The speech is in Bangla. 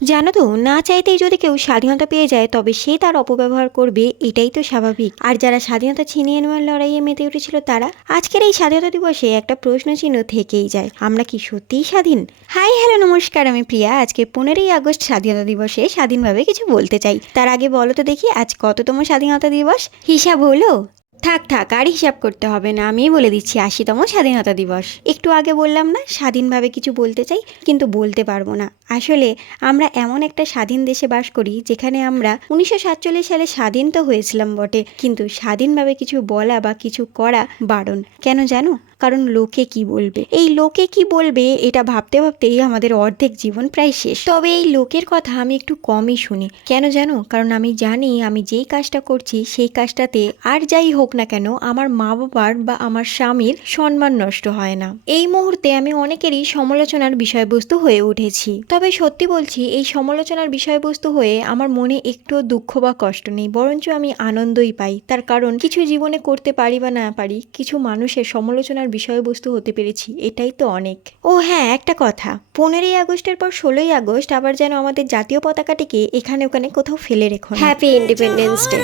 জানো তো, না চাইতেই যদি কেউ স্বাধীনতা পেয়ে যায় তবে সে তার অপব্যবহার করবে, এটাই তো স্বাভাবিক। আর যারা স্বাধীনতা ছিনিয়ে নেওয়ার লড়াইয়ে মেতে উঠেছিল তারা আজকের এই স্বাধীনতা দিবসে একটা প্রশ্ন চিহ্ন থেকেই যায়, আমরা কি সত্যিই স্বাধীন? হাই হ্যালো নমস্কার, আমি প্রিয়া। আজকে 15ই আগস্ট স্বাধীনতা দিবসে স্বাধীনভাবে কিছু বলতে চাই। তার আগে বলো তো দেখি, আজ কততম স্বাধীনতা দিবস? হিসাব হলো? থাক থাক, আর হিসাব করতে হবে না, আমি বলে দিচ্ছি 80তম স্বাধীনতা দিবস। একটু আগে বললাম না স্বাধীনভাবে কিছু বলতে চাই, কিন্তু বলতে পারবো না। আসলে আমরা এমন একটা স্বাধীন দেশে বাস করি যেখানে আমরা 1947 সালে স্বাধীন তো হয়েছিলাম বটে, কিন্তু স্বাধীনভাবে কিছু বলা বা কিছু করা বারণ। কেন জানো? কারণ লোকে কি বলবে। এই লোকে কি বলবে এটা ভাবতে ভাবতেই আমাদের অর্ধেক জীবন প্রায় শেষ। তবে এই লোকের কথা আমি একটু কমই শুনি। কেন জানো? কারণ আমি জানি আমি যেই কাজটা করছি সেই কাজটাতে আর যাই হোক না কেন আমার মা বাবার বা আমার স্বামীর সম্মান নষ্ট হয় না। এই মুহূর্তে আমি অনেকেরই সমালোচনার বিষয়বস্তু হয়ে উঠেছি। তবে সত্যি বলছি, এই সমালোচনার বিষয়বস্তু হয়ে আমার মনে একটু দুঃখ বা কষ্ট নেই, বরঞ্চ আমি আনন্দই পাই। তার কারণ কিছু জীবনে করতে পারি বা না পারি, কিছু মানুষের সমালোচনার বিষয়বস্তু হতে পেরেছি, এটাই তো অনেক। ও হ্যাঁ, একটা কথা, 15ই আগস্টের পর 16ই আগস্ট আবার যেন আমাদের জাতীয় পতাকাটিকে এখানে ওখানে কোথাও ফেলে রেখো না। Happy independence day.